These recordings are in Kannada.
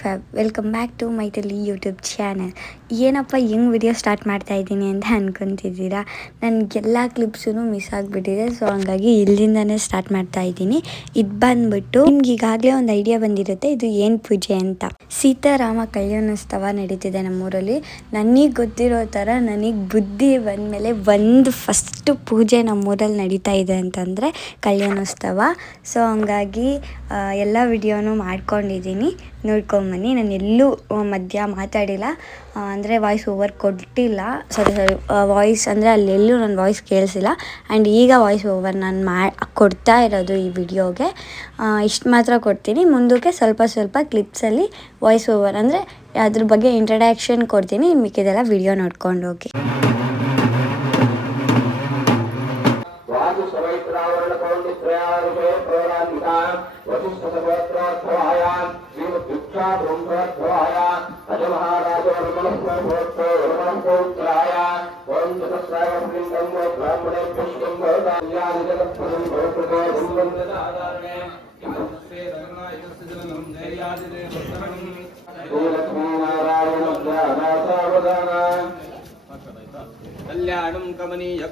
ಫ್ಯಾಬ್ ವೆಲ್ಕಮ್ ಬ್ಯಾಕ್ ಟು ಮೈಟಲಿ ಯೂಟ್ಯೂಬ್ ಚಾನಲ್. ಏನಪ್ಪ ಹೆಂಗೆ ವಿಡಿಯೋ ಸ್ಟಾರ್ಟ್ ಮಾಡ್ತಾ ಇದ್ದೀನಿ ಅಂತ ಅನ್ಕೊತಿದ್ದೀರಾ. ನನಗೆಲ್ಲ ಕ್ಲಿಪ್ಸೂ ಮಿಸ್ ಆಗಿಬಿಟ್ಟಿದೆ, ಸೊ ಹಂಗಾಗಿ ಇಲ್ಲಿಂದನೇ ಸ್ಟಾರ್ಟ್ ಮಾಡ್ತಾ ಇದ್ದೀನಿ. ಇದು ಬಂದ್ಬಿಟ್ಟು ನಿಮ್ಗೆ ಈಗಾಗಲೇ ಒಂದು ಐಡಿಯಾ ಬಂದಿರುತ್ತೆ ಇದು ಏನು ಪೂಜೆ ಅಂತ. ಸೀತಾರಾಮ ಕಲ್ಯಾಣೋತ್ಸವ ನಡೀತಿದೆ ನಮ್ಮೂರಲ್ಲಿ. ನನಗೆ ಗೊತ್ತಿರೋ ಥರ ನನಗೆ ಬುದ್ಧಿ ಬಂದಮೇಲೆ ಒಂದು ಫಸ್ಟ್ ಪೂಜೆ ನಮ್ಮೂರಲ್ಲಿ ನಡೀತಾ ಇದೆ ಅಂತಂದರೆ ಕಲ್ಯಾಣೋತ್ಸವ. ಸೊ ಹಂಗಾಗಿ ಎಲ್ಲ ವಿಡಿಯೋನೂ ಮಾಡ್ಕೊಂಡಿದ್ದೀನಿ, ನೋಡ್ಕೊಂಬನ್ನಿ. ನಾನು ಎಲ್ಲೂ ಮಧ್ಯ ಮಾತಾಡಿಲ್ಲ, ಅಂದರೆ ವಾಯ್ಸ್ ಓವರ್ ಕೊಟ್ಟಿಲ್ಲ. ಸಾರಿ ವಾಯ್ಸ್ ಅಂದರೆ ಅಲ್ಲೆಲ್ಲೂ ನನ್ನ ವಾಯ್ಸ್ ಕೇಳಿಸಿಲ್ಲ. ಆ್ಯಂಡ್ ಈಗ ವಾಯ್ಸ್ ಓವರ್ ನಾನು ಕೊಡ್ತಾ ಇರೋದು ಈ ವಿಡಿಯೋಗೆ ಇಷ್ಟು ಮಾತ್ರ ಕೊಡ್ತೀನಿ. ಮುಂದಕ್ಕೆ ಸ್ವಲ್ಪ ಕ್ಲಿಪ್ಸಲ್ಲಿ ವಾಯ್ಸ್ ಓವರ್ ಅಂದರೆ ಅದ್ರ ಬಗ್ಗೆ ಇಂಟ್ರಡಕ್ಷನ್ ಕೊಡ್ತೀನಿ. ಮಿಕ್ಕಿದೆಲ್ಲ ವಿಡಿಯೋ ನೋಡ್ಕೊಂಡು ಹೋಗಿ. ಕಲ್ಯಾಣಂ ಕಮನೀಯ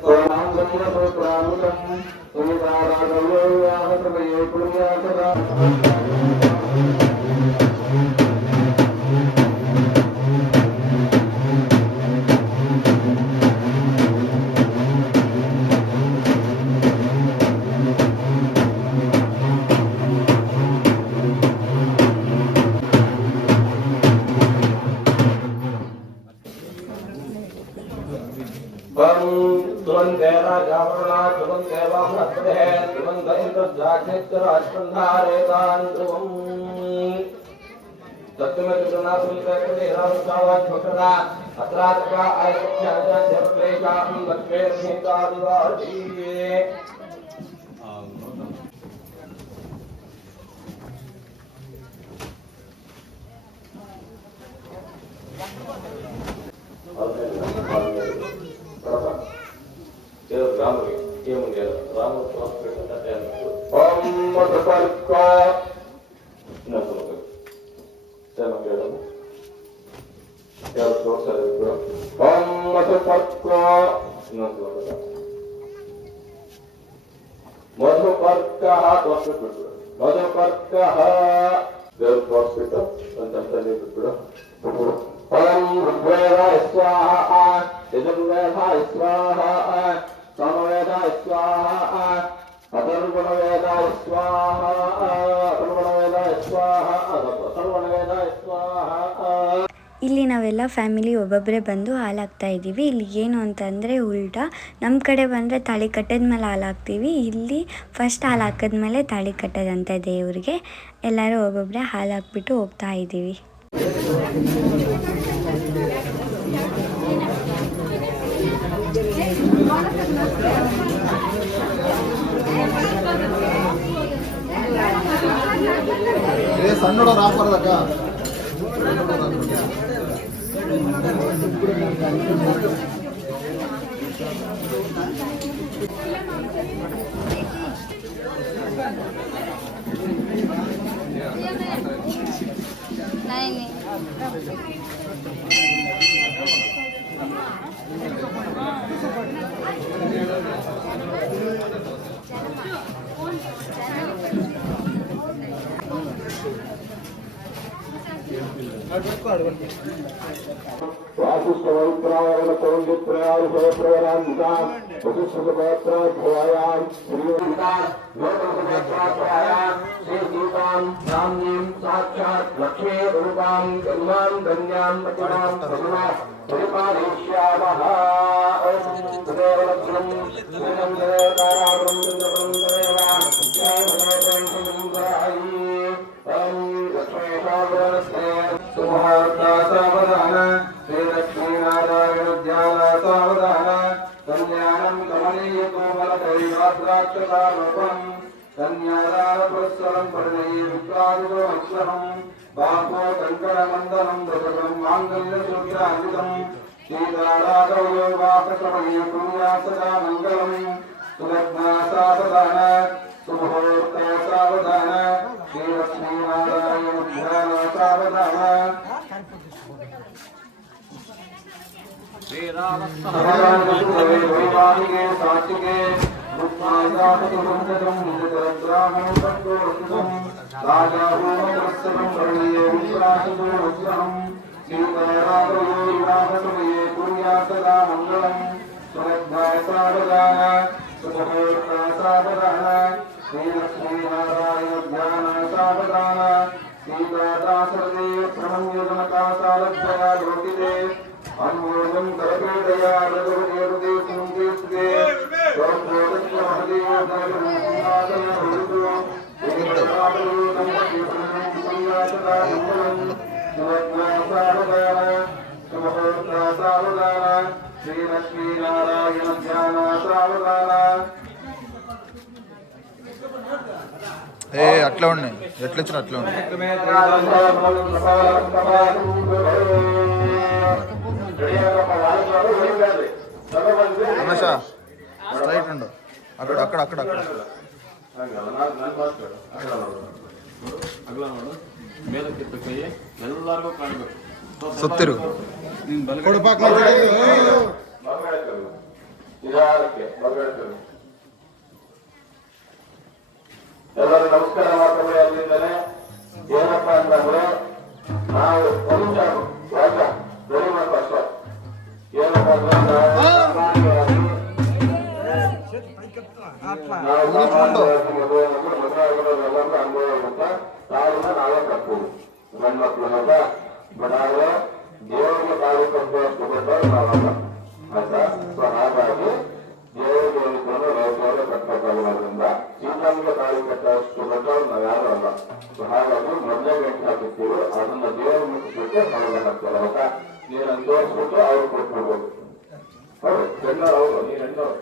ಇಲ್ಲಿ ನಾವೆಲ್ಲ ಫ್ಯಾಮಿಲಿ ಒಬ್ಬೊಬ್ಬರೇ ಬಂದು ಹಾಲು ಹಾಕ್ತಾ ಇದ್ದೀವಿ. ಇಲ್ಲಿ ಏನು ಅಂತಂದರೆ ಉಲ್ಟಾ, ನಮ್ಮ ಕಡೆ ಬಂದರೆ ತಾಳಿ ಕಟ್ಟಿದ ಮೇಲೆ ಹಾಲು ಹಾಕ್ತೀವಿ. ಇಲ್ಲಿ ಫಸ್ಟ್ ಹಾಲು ಹಾಕಿದ್ಮೇಲೆ ತಾಳಿ ಕಟ್ಟೋದಂತೆ ದೇವ್ರಿಗೆ. ಎಲ್ಲರೂ ಒಬ್ಬೊಬ್ಬರೇ ಹಾಲು ಹಾಕ್ಬಿಟ್ಟು ಹೋಗ್ತಾ ಇದ್ದೀವಿ. सुमुहूर्ते सावधान श्रीलक्ष्मीनारायण ध्यान सावधान वैवाहिके सात्विके राजाभूमत्रस्तकं वर्णीये विश्वासदोग्रहं सीतारामयोर्विवाहसमये कुर्यात्सदा मङ्गलम् सुरद्धाय सावधान सुमुहूर्ता सावधान श्रीलक्ष्मीनारायण ध्यान सावधान सीतादासरदेव प्रणम्यजनका सारथ्या लोकिते अन्मोदं करपीडया रघुदेवते सुन्दीप्ते स्वरूपस्य महदेव धर्मनाथन भवतु एकदातरूपं संयासदा मङ्गलम् सुरद्धासावधान सुमुहूर्ता सावधान श्रीलक्ष्मीनारायण ध्यान सावधान ఏ అట్లా ఉన్నాయి ఎట్లా వచ్చినా అట్లా ఉన్నాయి రమేష స్ట్రైట్ ఉండు అక్కడ అక్కడ అక్కడ అక్కడ ಸುತ್ತಿರು ಎಲ್ಲರೂ ನಮಸ್ಕಾರ ಮಾಡ್ತಾರೆ. ಅಲ್ಲಿಂದಲೇ ಏನಪ್ಪಾ ಅಂತಂದ್ರೆ ನಾವು ಅಷ್ಟ ಏನಪ್ಪಾ ಅಂದ್ರೆ ಮದುವೆ ಅನುಭವ ಇರುತ್ತೆ. ತಾಯಿನ ನಾವೇ ಕಟ್ಬೋದು ಗಂಡು ಮಕ್ಳು ಮಾತ್ರ. ಬಟ್ ಆದ್ರೆ ದೇವರಿಗೆ ತಾಯಿ ಕಟ್ಟುವಷ್ಟು ಕೊಟ್ಟರೆ ನಾವಲ್ಲ ಆಯ್ತಾ. ಸೊ ಹಾಗಾಗಿ ದೇವರಿಗೆ ರೈತರು ಕಟ್ಟಬೇಕಾಗಿರೋದ್ರಿಂದ ಸೀತಮ್ಗೆ ತಾಳಿ ಕಟ್ಟುವಷ್ಟು ಕೊಟ್ಟರು ನಾವು ಯಾರು ಅಲ್ಲ. ಸೊ ಹಾಗಾಗಿ ಮೊದಲೇ ಗಂಟೆ ಹಾಕಿರ್ತೀವಿ, ಅದನ್ನ ದೇವರು ಮುಟ್ಟಿಬಿಟ್ಟು ಅವ್ರಿಗೆ ಹಾಕ್ತಾರೆ ಆಯ್ತಾ. ನೀರನ್ನು ತೋರಿಸ್ಬಿಟ್ಟು ಅವ್ರು ಕೊಟ್ಬಿಡ್ಬೋದು. ಹೌದು ಗಂಡವ್ರು ಅವರು ನೀರೆಂಡವ್ರು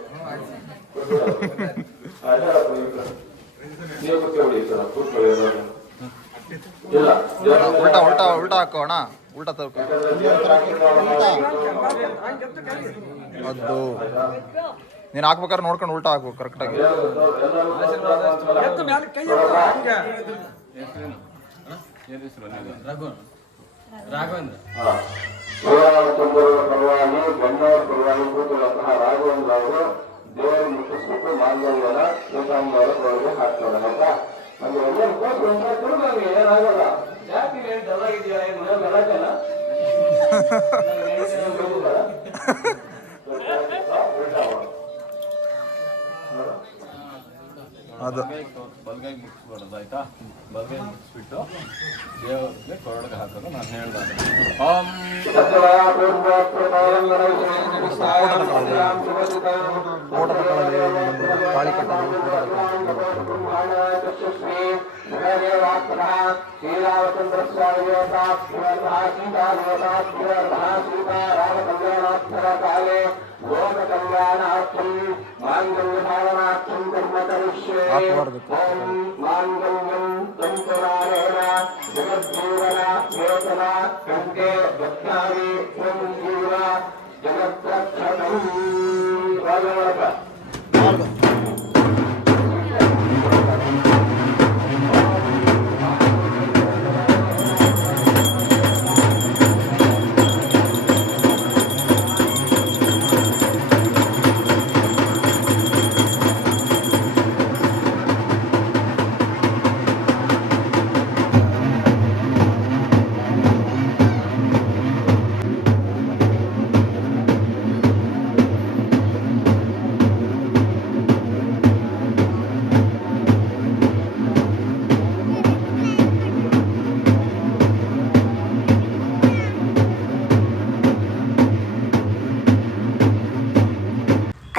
ನೀವು ಕೂತ್ಕೊಳ್ಳಿ ಸರ್, ಕೂತ್ಕೊಳ್ಳಿ. ಇಲ್ಲ ಉಲ್ಟಾ ಉಲ್ಟಾ ಉಲ್ಟಾ ಹಾಕೋಣ, ಉಲ್ಟಾ ತರ್ಕೊ ಅದು ನೀನು ಹಾಕ್ಬೇಕಾದ್ರೆ ನೋಡ್ಕೊಂಡು ಉಲ್ಟಾ ಹಾಕ್ಬೇಕು ಕರೆಕ್ಟಾಗಿ. ಶ್ರೀರಾಮಚಂದ್ರರ ಪರವಾಗಿ ಗಣ್ಣವರ ಪರವಾಗಿ ಕೂತಿರುವಂತಹ ರಾಘವೇಂದ್ರ ಅವರು ದೇವರು ಮುಟ್ಟಿಸ್ಬಿಟ್ಟು ಮಾಂಗಲ್ಯನ ಶ್ರೀರಾಮನವರ ಒಳಗೆ ಹಾಕ್ತಾರೆ ಆಯ್ತಾ. ಅಂದ್ರೆ ಒಳ್ಳೆ ನನಗೆ ಏನಾಗಲ್ಲ. ಯಾಕೆ ಡಲ್ ಆಗಿದೆಯಾ ಗಲಾಟೆಲ್ಲ ಅದು ಬಲ್ಗೈ ಮುಗಿಸ್ಬಾರ್ದು ಆಯ್ತಾ. ಬಲ್ಗೈ ಮುಗಿಸ್ಬಿಟ್ಟು ದೇವರಿಗೆ ಕೊರಳಿಗೆ ಹಾಕೋದು ನಾನು ಹೇಳ್ದಾಗ. ಶ್ರೀರಾಮಚಂದ್ರ ಸ್ವಾಮಿ ದೇವತಾ ಸೀತಾ ದೇವತಾ ಸೀತಾರಾಮಕಲ್ಯಾಣೋತ್ಸವ ಕಾಲೇ ಲೋಕ ಕಲ್ಯಾಣಾರ್ಥಂ ಮಾಂಗಲ್ಯಧಾರಣಾರ್ಥಂ ಕರ್ಮ ಕರಿಷ್ಯೆ. ಓಂ ಮಾಂಗಲ್ಯಂ ತಂತುರಾರೇಣ ಜಗಜ್ಜೀವನ ಚೇತನ ಕಂಠೆ ಬದ್ಧಾರಿ ತ್ವಂ ಜೀವ ಜಗತ್ರಕ್ಷಣಂ.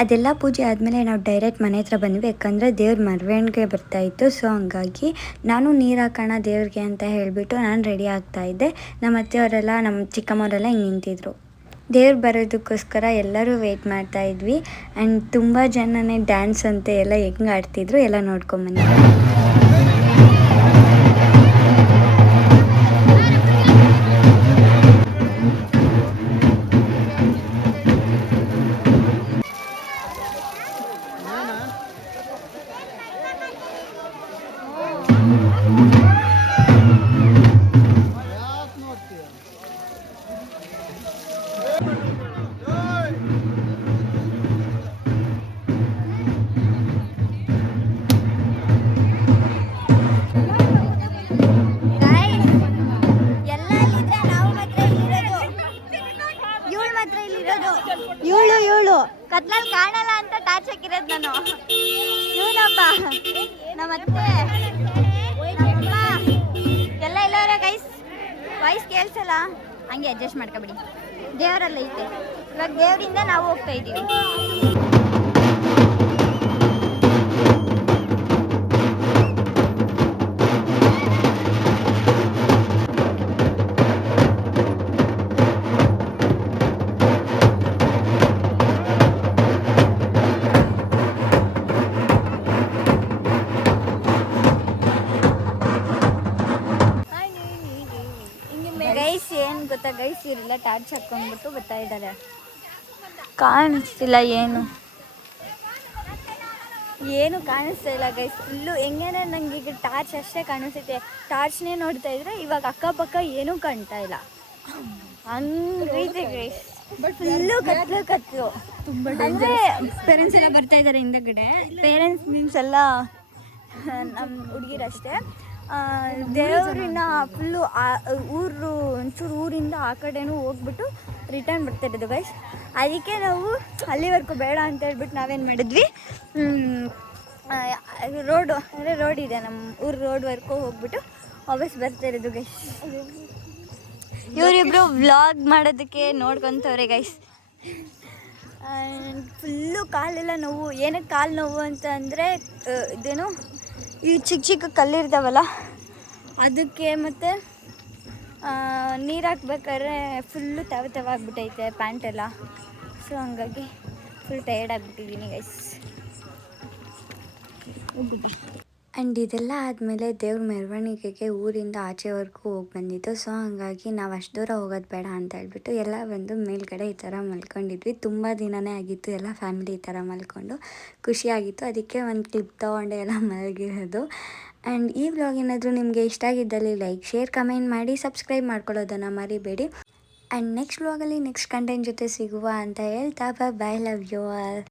ಅದೆಲ್ಲ ಪೂಜೆ ಆದಮೇಲೆ ನಾವು ಡೈರೆಕ್ಟ್ ಮನೆ ಹತ್ರ ಬಂದ್ವಿ. ಯಾಕಂದರೆ ದೇವ್ರ ಮೆರವಣಿಗೆ ಬರ್ತಾಯಿತ್ತು. ಸೊ ಹಂಗಾಗಿ ನಾನು ನೀರು ಹಾಕೋಣ ದೇವ್ರಿಗೆ ಅಂತ ಹೇಳಿಬಿಟ್ಟು ನಾನು ರೆಡಿ ಆಗ್ತಾಯಿದ್ದೆ. ನಮ್ಮ ಅತ್ತೆಯವರೆಲ್ಲ ನಮ್ಮ ಚಿಕ್ಕಮ್ಮವರೆಲ್ಲ ಹಿಂಗೆ ನಿಂತಿದ್ರು. ದೇವ್ರು ಬರೋದಕ್ಕೋಸ್ಕರ ಎಲ್ಲರೂ ವೆಯ್ಟ್ ಮಾಡ್ತಾಯಿದ್ವಿ. ಆ್ಯಂಡ್ ತುಂಬ ಜನನೇ ಡ್ಯಾನ್ಸ್ ಅಂತೆ ಎಲ್ಲ ಹೆಂಗೆ ಆಡ್ತಿದ್ರು ಎಲ್ಲ ನೋಡ್ಕೊಂಬನ್ನಿ. ಕತ್ಲಲ್ಲಿ ಕಾಣಲ್ಲ ಅಂತ ಟಾರ್ಚ್ ಹಾಕಿರೋದು ನಾನು. ಇವನಪ್ಪ ನಮ್ಮತ್ತೆ ನಮ್ಮಮ್ಮ ಎಲ್ಲ ಎಲ್ಲವರ ಗೈಸ್. ವಾಯ್ಸ್ ಕೇಳಿಸಲ್ಲ, ಹಂಗೆ ಅಡ್ಜಸ್ಟ್ ಮಾಡ್ಕೊಬಿಡಿ. ದೇವರೆಲ್ಲ ಐತೆ. ಇವಾಗ ದೇವರಿಂದ ನಾವು ಹೋಗ್ತಾ ಇದ್ದೀವಿ. ಗೈಸ್ ಏನು ಗೊತ್ತಾ ಗೈಸ್, ಇವರೆಲ್ಲ ಟಾರ್ಚ್ ಹಾಕ್ಕೊಂಡ್ಬಿಟ್ಟು ಬರ್ತಾ ಇದ್ದಾರೆ. ಕಾಣಿಸ್ತಿಲ್ಲ ಏನು ಕಾಣಿಸ್ತಾ ಇಲ್ಲ ಗೈಸ್. ಫುಲ್ಲು ಹೆಂಗೇನೆ ನಂಗೆ ಈಗ ಟಾರ್ಚ್ ಅಷ್ಟೇ ಕಾಣಿಸುತ್ತೆ. ಟಾರ್ಚ್ನೇ ನೋಡ್ತಾ ಇದ್ರೆ ಇವಾಗ ಅಕ್ಕಪಕ್ಕ ಏನೂ ಕಾಣ್ತಾ ಇಲ್ಲ. ಹಂಗೈತೆ ಗೈಸ್, ಫುಲ್ಲು ಕತ್ಲು ತುಂಬ. ಅಂದರೆ ಪೇರೆಂಟ್ಸ್ ಎಲ್ಲ ಬರ್ತಾ ಇದ್ದಾರೆ ಹಿಂದಗಡೆ. ಪೇರೆಂಟ್ಸ್ ಮೀನ್ಸ್ ಎಲ್ಲ ನಮ್ಮ ಹುಡುಗಿರಷ್ಟೇ. ದೇವರಿನ ಫುಲ್ಲು ಒಂಚೂರು ಊರಿಂದ ಆ ಕಡೆನೂ ಹೋಗ್ಬಿಟ್ಟು ರಿಟರ್ನ್ ಬರ್ತಾ ಇರೋದು ಗೈಸ್. ಅದಕ್ಕೆ ನಾವು ಅಲ್ಲಿವರೆಗೂ ಬೇಡ ಅಂತ ಹೇಳ್ಬಿಟ್ಟು ನಾವೇನು ಮಾಡಿದ್ವಿ, ರೋಡ್ ಇದೆ ನಮ್ಮ ಊರು, ರೋಡ್ವರೆಗೂ ಹೋಗ್ಬಿಟ್ಟು ವಾಪಸ್ ಬರ್ತಾ ಇರೋದು ಗೈಸ್. ಇವರಿಬ್ರು ವ್ಲಾಗ್ ಮಾಡೋದಕ್ಕೆ ನೋಡ್ಕೊತವ್ರೆ ಗೈಸ್. ಫುಲ್ಲು ಕಾಲೆಲ್ಲ ನೋವು. ಏನಕ್ಕೆ ಕಾಲು ನೋವು ಅಂತ ಅಂದರೆ ಇದೇನು ಈ ಚಿಕ್ಕ ಕಲ್ಲಿರ್ತಾವಲ್ಲ ಅದಕ್ಕೆ, ಮತ್ತು ನೀರು ಹಾಕ್ಬೇಕಾದ್ರೆ ಫುಲ್ಲು ತವ ಆಗ್ಬಿಟ್ಟೈತೆ ಪ್ಯಾಂಟೆಲ್ಲ. ಸೊ ಹಂಗಾಗಿ ಫುಲ್ ಟಯರ್ಡ್ ಆಗಿಬಿಟ್ಟಿದ್ದೀನಿ ಗೈಸ್. ಆ್ಯಂಡ್ ಇದೆಲ್ಲ ಆದಮೇಲೆ ದೇವ್ರ ಮೆರವಣಿಗೆಗೆ ಊರಿಂದ ಆಚೆವರೆಗೂ ಹೋಗಿ ಬಂದಿತ್ತು. ಸೊ ಹಾಗಾಗಿ ನಾವು ಅಷ್ಟು ದೂರ ಹೋಗೋದು ಬೇಡ ಅಂತ ಹೇಳ್ಬಿಟ್ಟು ಎಲ್ಲ ಬಂದು ಮೇಲ್ಗಡೆ ಈ ಥರ ಮಲ್ಕೊಂಡಿದ್ವಿ. ತುಂಬ ದಿನವೇ ಆಗಿತ್ತು ಎಲ್ಲ ಫ್ಯಾಮಿಲಿ ಈ ಥರ ಮಲ್ಕೊಂಡು, ಖುಷಿಯಾಗಿತ್ತು. ಅದಕ್ಕೆ ಒಂದು ಕ್ಲಿಪ್ ತೊಗೊಂಡೆ ಎಲ್ಲ ಮಲಗಿರೋದು. ಆ್ಯಂಡ್ ಈ ವ್ಲಾಗ್ ಏನಾದರೂ ನಿಮಗೆ ಇಷ್ಟ ಆಗಿದ್ದಲ್ಲಿ ಲೈಕ್, ಶೇರ್, ಕಮೆಂಟ್ ಮಾಡಿ, ಸಬ್ಸ್ಕ್ರೈಬ್ ಮಾಡ್ಕೊಳ್ಳೋದನ್ನು ಮರಿಬೇಡಿ. ಆ್ಯಂಡ್ ನೆಕ್ಸ್ಟ್ ವ್ಲಾಗಲ್ಲಿ ನೆಕ್ಸ್ಟ್ ಕಂಟೆಂಟ್ ಜೊತೆ ಸಿಗುವ ಅಂತ ಹೇಳ್ತಾ ಬಾಯ್, ಲವ್ ಯು ಆಲ್.